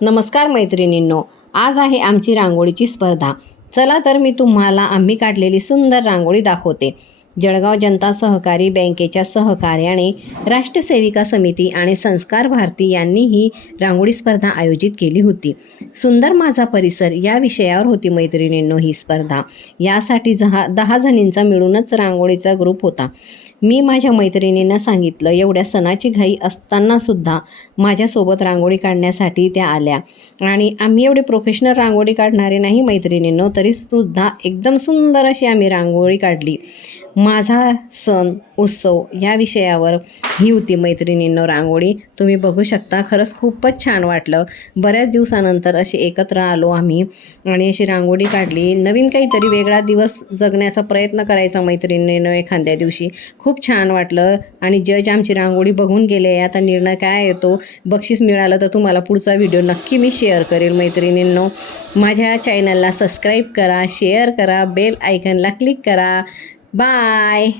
नमस्कार मैत्रिणींनो, आज आहे आमची रांगोळीची स्पर्धा। चला तर मी तुम्हाला आम्ही काढलेली सुंदर रांगोळी दाखवते। जळगाव जनता सहकारी बँकेच्या सहकार्याने राष्ट्रसेविका समिती आणि संस्कार भारती यांनी ही रांगोळी स्पर्धा आयोजित केली होती। सुंदर माझा परिसर या विषयावर होती मैत्रिणींनो ही स्पर्धा। यासाठी 10 जणींचा मिळूनच रांगोळीचा ग्रुप होता। मी माझ्या मैत्रिणींना सांगितलं, एवढ्या सणाची घाई असताना सुद्धा माझ्यासोबत रांगोळी काढण्यासाठी त्या आल्या आणि आम्ही एवढे प्रोफेशनल रांगोळी काढणारे नाही मैत्रिणींनो, तरीसुद्धा एकदम सुंदर अशी आम्ही रांगोळी काढली। माझा सण उत्सव या विषयावर ही होती मैत्रिणींनो रांगोळी। तुम्ही बघू शकता, खरंच खूपच छान वाटलं। बऱ्याच दिवसानंतर असे एकत्र आलो आम्ही आणि अशी रांगोळी काढली। नवीन काहीतरी वेगळा दिवस जगण्याचा प्रयत्न करायचा मैत्रिणींनो एखाद्या दिवशी। खूप छान वाटलं आणि जज आमची रांगोळी बघून गेले। आता निर्णय काय येतो, बक्षीस मिळालं तर तुम्हाला पुढचा व्हिडिओ नक्की मी शेअर करेल मैत्रिणींनो। माझ्या चॅनलला सबस्क्राईब करा, शेअर करा, बेल आयकनला क्लिक करा। बाय।